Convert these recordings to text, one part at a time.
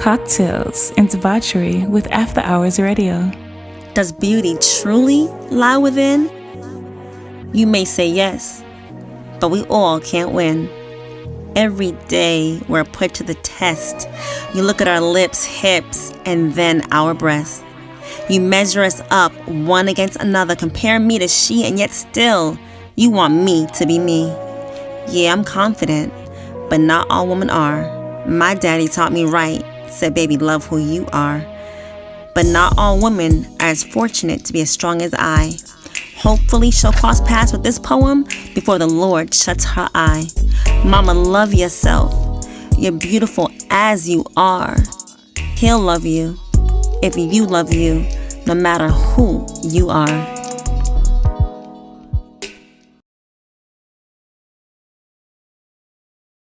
Cocktails and Debauchery with After Hours Radio. Does beauty truly lie within? You may say yes, but we all can't win. Every day we're put to the test. You look at our lips, hips, and then our breasts. You measure us up one against another, compare me to she, and yet still you want me to be me. Yeah, I'm confident, but not all women are. My daddy taught me right, said baby, love who you are. But not all women are as fortunate to be as strong as I. Hopefully she'll cross paths with this poem before the Lord shuts her eye. Mama, love yourself. You're beautiful as you are. He'll love you if you love you, no matter who you are.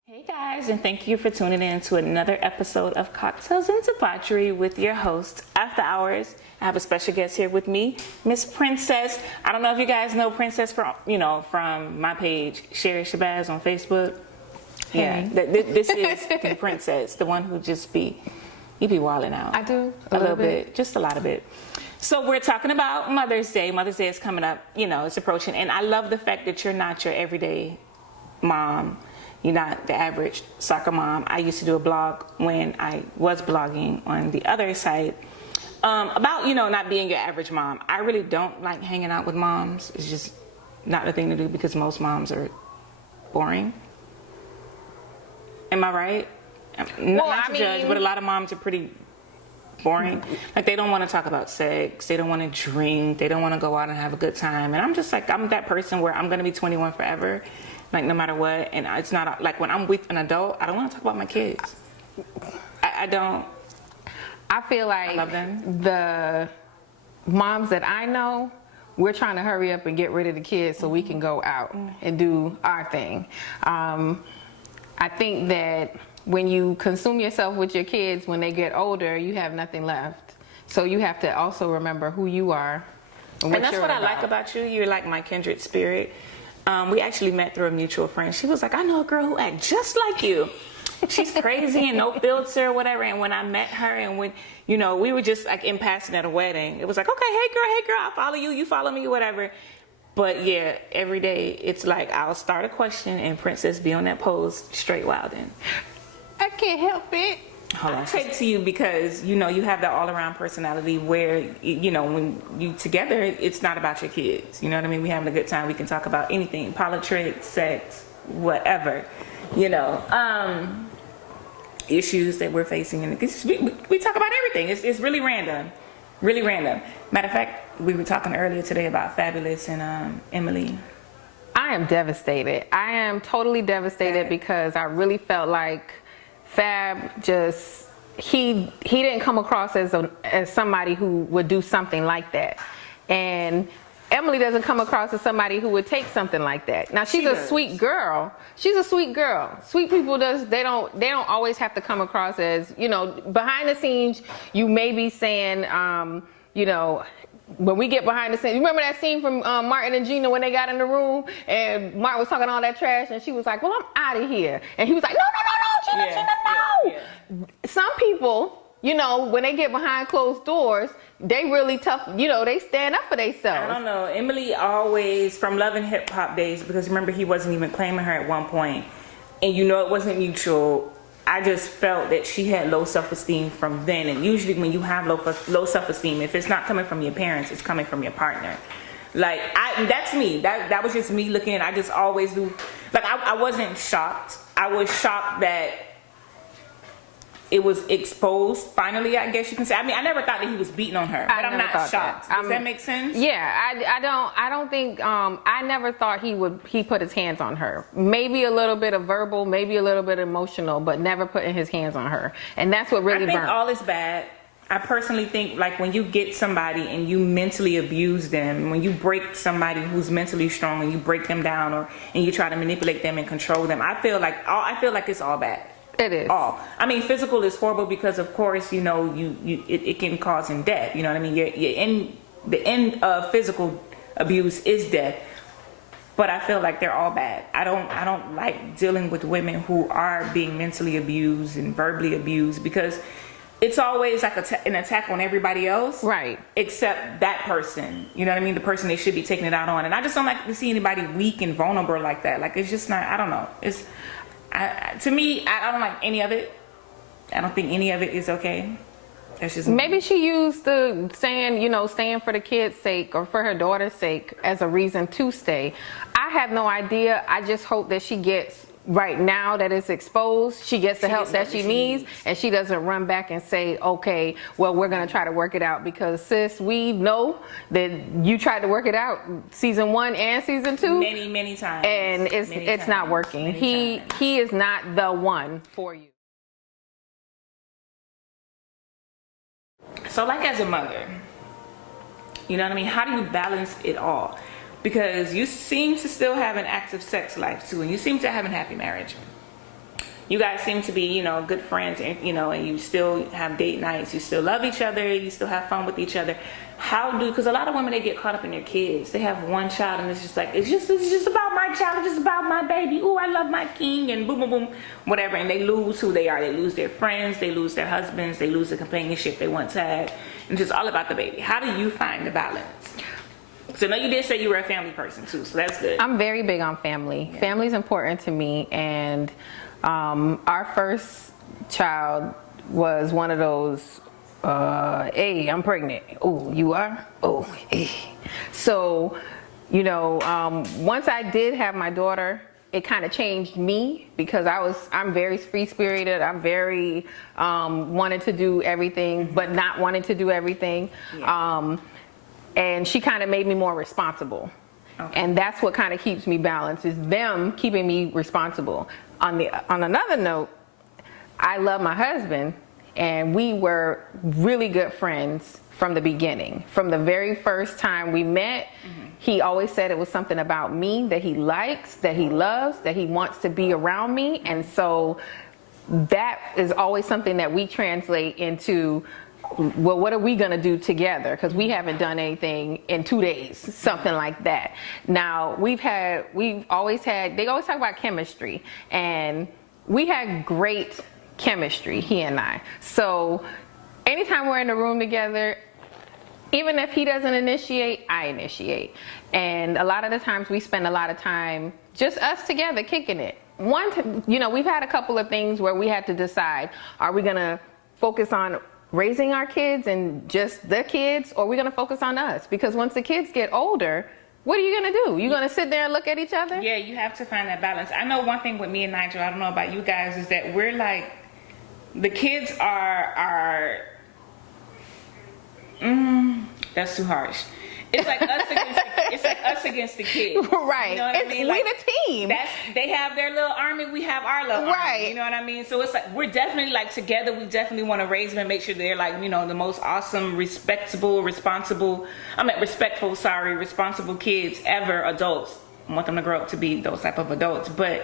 Hey guys, and thank you for tuning in to another episode of Cocktails and Debauchery with your host, After Hours. I have a special guest here with me, Miss Princess. I don't know if you guys know Princess from my page, Sherry Shabazz on Facebook. Yeah, this is the Princess, the one who just be wilding out. I do a little bit, just a lot of it. So we're talking about Mother's Day. Mother's Day is coming up. It's approaching, and I love the fact that you're not your everyday mom. You're not the average soccer mom. I used to do a blog when I was blogging on the other site about, not being your average mom. I really don't like hanging out with moms. It's just not the thing to do because most moms are boring. Am I right? Not to judge, but a lot of moms are pretty boring. Like, they don't want to talk about sex. They don't want to drink. They don't want to go out and have a good time. And I'm just like, I'm that person where I'm going to be 21 forever. Like, no matter what. And it's not like when I'm with an adult, I don't want to talk about my kids. I don't. I feel like I love them. The moms that I know, we're trying to hurry up and get rid of the kids so we can go out and do our thing. I think that when you consume yourself with your kids, when they get older, you have nothing left. So you have to also remember who you are. And that's what I like about you. You're like my kindred spirit. We actually met through a mutual friend. She was like, I know a girl who acts just like you. She's crazy and no filter or whatever. And when I met her and when, we were just like in passing at a wedding, it was like, okay, hey girl, I follow you, you follow me, whatever. But yeah, every day it's like I'll start a question and Princess be on that pose straight wilding. I can't help it. Hold on. I say it to you because, you have that all-around personality where, when you together, it's not about your kids. You know what I mean? We having a good time. We can talk about anything, politics, sex, whatever, issues that we're facing. And we talk about everything. It's really random. Really random. Matter of fact, we were talking earlier today about Fabulous and Emily. I am devastated. I am totally devastated because I really felt like Fab he didn't come across as somebody who would do something like that. And Emily doesn't come across as somebody who would take something like that. Now she's a sweet girl. She's a sweet girl. Sweet people they don't always have to come across as, behind the scenes you may be saying, when we get behind the scenes, you remember that scene from Martin and Gina when they got in the room and Martin was talking all that trash and she was like, well, I'm out of here. And he was like, no, Gina, no. Yeah. Some people, when they get behind closed doors, they really tough, they stand up for themselves. I don't know. Emily always, from Love and Hip Hop days, because remember he wasn't even claiming her at one point, and it wasn't mutual. I just felt that she had low self-esteem from then. And usually when you have low self-esteem, if it's not coming from your parents, it's coming from your partner. Like, that's me. That was just me looking. I just always do. Like, I wasn't shocked. I was shocked that it was exposed finally, I guess you can say. I mean, I never thought that he was beating on her, but I'm not shocked. Does that make sense? Yeah, I don't think, I never thought he put his hands on her. Maybe a little bit of verbal, maybe a little bit emotional, but never putting his hands on her. And that's what really burnt. I think all is bad. I personally think, like, when you get somebody and you mentally abuse them, when you break somebody who's mentally strong and you break them down and you try to manipulate them and control them, I feel like it's all bad. It is. All. I mean, physical is horrible because, of course, it can cause him death. You know what I mean? The end of physical abuse is death. But I feel like they're all bad. I don't like dealing with women who are being mentally abused and verbally abused because it's always like an attack on everybody else, Right. except that person. You know what I mean? The person they should be taking it out on. And I just don't like to see anybody weak and vulnerable like that. Like, it's just not. I don't know. To me, I don't like any of it. I don't think any of it is okay. That's just Maybe she used the staying for the kids' sake or for her daughter's sake as a reason to stay. I have no idea. I just hope that she gets, right now that it's exposed, she gets the help that she needs, and she doesn't run back and say, okay, well, we're going to try to work it out, because sis, we know that you tried to work it out season 1 and season 2 many times, and it's not working. He is not the one for you. So, like, as a mother, you know what I mean? How do you balance it all? Because you seem to still have an active sex life too, and you seem to have a happy marriage. You guys seem to be, good friends, and and you still have date nights. You still love each other. You still have fun with each other. Because a lot of women, they get caught up in their kids. They have one child, and it's just like, it's just about my child. It's just about my baby. Ooh, I love my king, and boom, boom, boom, whatever. And they lose who they are. They lose their friends. They lose their husbands. They lose the companionship they once had. And just all about the baby. How do you find the balance? So now you did say you were a family person too, so that's good. I'm very big on family. Yeah. Family's important to me, and our first child was one of those, hey, I'm pregnant. Oh, you are? Oh, hey. So, once I did have my daughter, it kind of changed me, because I'm very free-spirited. I'm very wanted to do everything, but not wanting to do everything. Yeah. And she kind of made me more responsible. Okay. And that's what kind of keeps me balanced, is them keeping me responsible. On another note, I love my husband, and we were really good friends from the beginning. From the very first time we met, he always said it was something about me that he likes, that he loves, that he wants to be around me. And so that is always something that we translate into, well, what are we going to do together? Because we haven't done anything in 2 days, something like that. Now, they always talk about chemistry, and we had great chemistry, he and I. So anytime we're in the room together, even if he doesn't initiate, I initiate. And a lot of the times we spend a lot of time just us together kicking it. We've had a couple of things where we had to decide, are we going to focus on raising our kids and just the kids, or are we going to focus on us? Because once the kids get older, what are you going to do? You're going to sit there and look at each other? Yeah, you have to find that balance. I know one thing with me and Nigel, I don't know about you guys, is that we're like, the kids are that's too harsh. It's like us against the kids. Right. You know what I mean? We the team. They have their little army, we have our little army. You know what I mean? So it's like, we're definitely like together. We definitely want to raise them and make sure they're like, the most awesome, respectful kids ever, adults. I want them to grow up to be those type of adults. But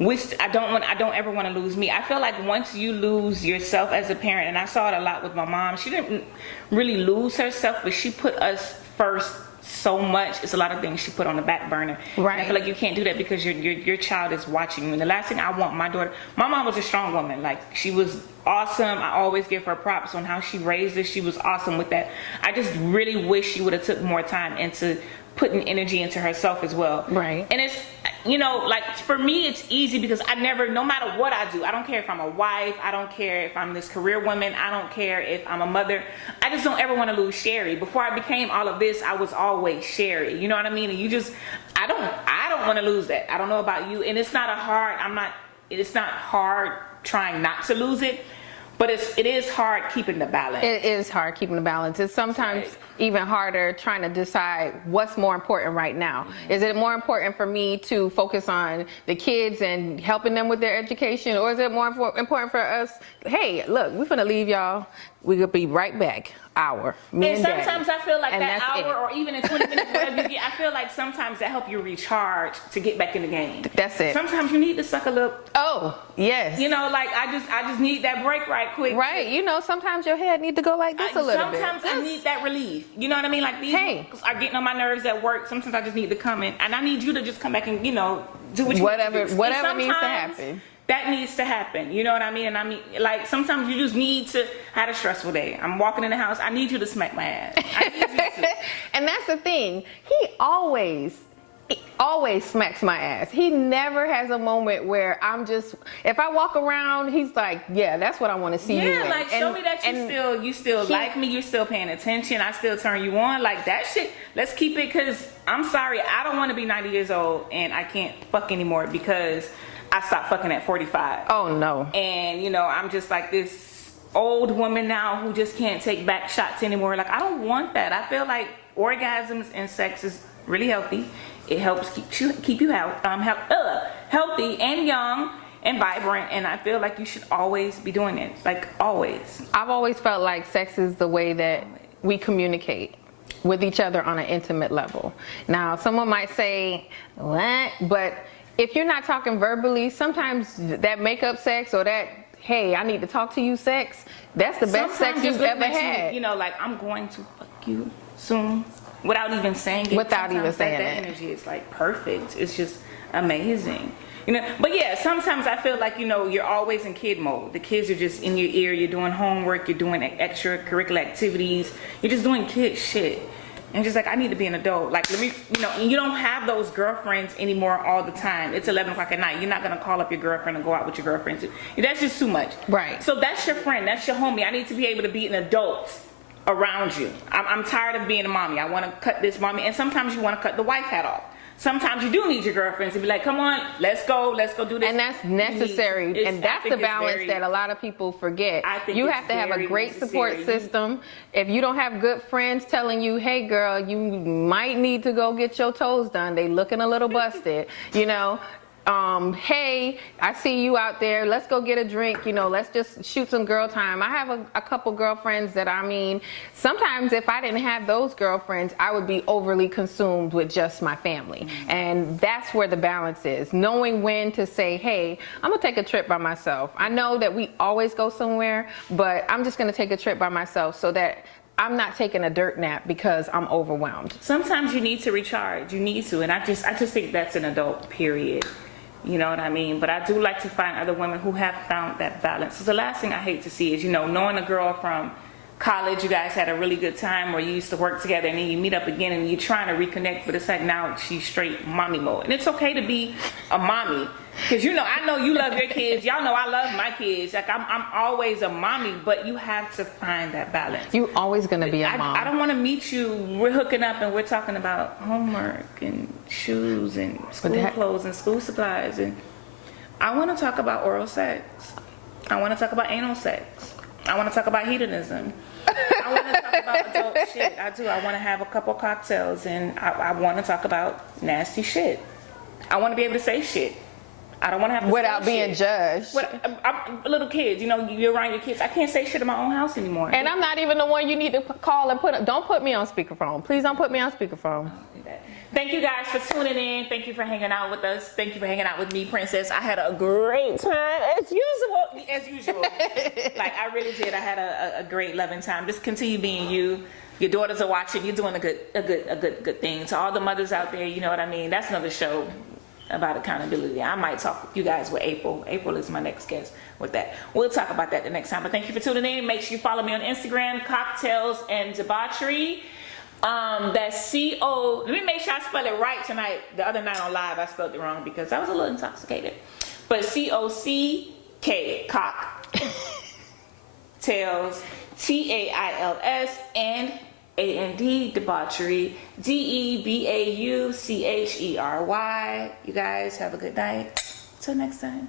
I don't ever want to lose me. I feel like once you lose yourself as a parent, and I saw it a lot with my mom, she didn't really lose herself, but she put us first so much. It's a lot of things she put on the back burner. Right. And I feel like you can't do that because your child is watching you. And the last thing I want my mom was a strong woman. Like, she was awesome. I always give her props on how she raised us. She was awesome with that. I just really wish she would have took more time into putting energy into herself as well. Right. And it's, like, for me, it's easy because no matter what I do, I don't care if I'm a wife, I don't care if I'm this career woman, I don't care if I'm a mother, I just don't ever want to lose Sherry. Before I became all of this, I was always Sherry. You know what I mean? And I don't want to lose that. I don't know about you. And it's not hard trying not to lose it. But it is hard keeping the balance. It is hard keeping the balance. It's sometimes even harder trying to decide what's more important right now. Mm-hmm. Is it more important for me to focus on the kids and helping them with their education? Or is it more important for us, hey, look, we're going to leave y'all. We're going to be right back. Hour. And sometimes I feel like that hour or even in 20 minutes, whatever you get, I feel like sometimes that help you recharge to get back in the game. That's it. Sometimes you need to suck a little. Oh, yes. Like I just need that break right quick. Right. Sometimes your head need to go like this a little bit. Sometimes I need that relief. You know what I mean? Like, these are getting on my nerves at work. Sometimes I just need to come in, and I need you to just come back and do what you whatever needs to happen. that needs to happen. You know what I mean? And I mean, like, sometimes you just need to had a stressful day. I'm walking in the house. I need you to smack my ass. I need you to. And that's the thing. He always smacks my ass. He never has a moment where I'm just, if I walk around, he's like, yeah, that's what I want to see you in. Yeah, like, show me that you still like me, you're still paying attention, I still turn you on. Like, that shit, let's keep it, because I'm sorry, I don't want to be 90 years old and I can't fuck anymore because I stopped fucking at 45. Oh, no. And, you know, I'm just like this old woman now who just can't take back shots anymore. Like, I don't want that. I feel like orgasms and sex is really healthy. It helps keep you healthy and young and vibrant, and I feel like you should always be doing it, like, always. I've always felt like sex is the way that we communicate with each other on an intimate level. Now, someone might say, what? But if you're not talking verbally, sometimes that makeup sex or that, hey, I need to talk to you sex, that's the best sex you've ever had. You know, like, I'm going to fuck you soon. Without even saying it. Without even saying it. That energy is like perfect. It's just amazing. You know, but yeah, sometimes I feel like, you know, you're always in kid mode. The kids are just in your ear. You're doing homework. You're doing extracurricular activities. You're just doing kid shit. And just like, I need to be an adult. Like, let me, you know, and you don't have those girlfriends anymore all the time. It's 11 o'clock at night. You're not going to call up your girlfriend and go out with your girlfriend. That's just too much. Right. So that's your friend. That's your homie. I need to be able to be an adult around you. I'm tired of being a mommy. I want to cut this mommy. And sometimes you want to cut the wife hat off. Sometimes you do need your girlfriends to be like, come on, let's go do this. And that's necessary. And that's the balance that a lot of people forget. You have to have a great support system. If you don't have good friends telling you, hey girl, you might need to go get your toes done, they looking a little busted, you know. Hey, I see you out there, let's go get a drink, you know, let's just shoot some girl time. I have a couple girlfriends that, I mean, sometimes if I didn't have those girlfriends, I would be overly consumed with just my family. Mm-hmm. And that's where the balance is, knowing when to say, hey, I'm gonna take a trip by myself. I know that we always go somewhere, but I'm just gonna take a trip by myself so that I'm not taking a dirt nap because I'm overwhelmed. Sometimes you need to recharge, you need to, and I just think that's an adult, period. You know what I mean? But I do like to find other women who have found that balance. So the last thing I hate to see is, you know, knowing a girl from college, you guys had a really good time, or you used to work together, and then you meet up again and you're trying to reconnect, but it's like now she's straight mommy mode. And it's okay to be a mommy, because, you know, I know you love your kids. Y'all know I love my kids. Like, I'm always a mommy, but you have to find that balance. You always gonna be a mom. I don't want to meet you, we're hooking up and we're talking about homework and shoes and school clothes and school supplies. And I want to talk about oral sex. I want to talk about anal sex. I want to talk about hedonism. I want to talk about adult shit. I do. I want to have a couple cocktails, and I want to talk about nasty shit. I want to be able to say shit. I don't want to have to without being shit. judged. I'm little kids, you know, you're around your kids. I can't say shit in my own house anymore. And I'm not even the one you need to call and don't put me on speakerphone. Please don't put me on speakerphone. Thank you guys for tuning in. Thank you for hanging out with us. Thank you for hanging out with me, Princess. I had a great time as usual. Like, I really did. I had a great loving time. Just continue being you. Your daughters are watching. You're doing a good thing. To all the mothers out there, you know what I mean? That's another show about accountability. I might talk with you guys with April. April is my next guest with that. We'll talk about that the next time. But thank you for tuning in. Make sure you follow me on Instagram, Cocktails and Debauchery. That's C-O. Let me make sure I spell it right tonight. The other night on live, I spelled it wrong because I was a little intoxicated. But C-O-C-K, cock, tails, T-A-I-L-S, and A-N-D, debauchery, D-E-B-A-U-C-H-E-R-Y. You guys have a good night. Till next time.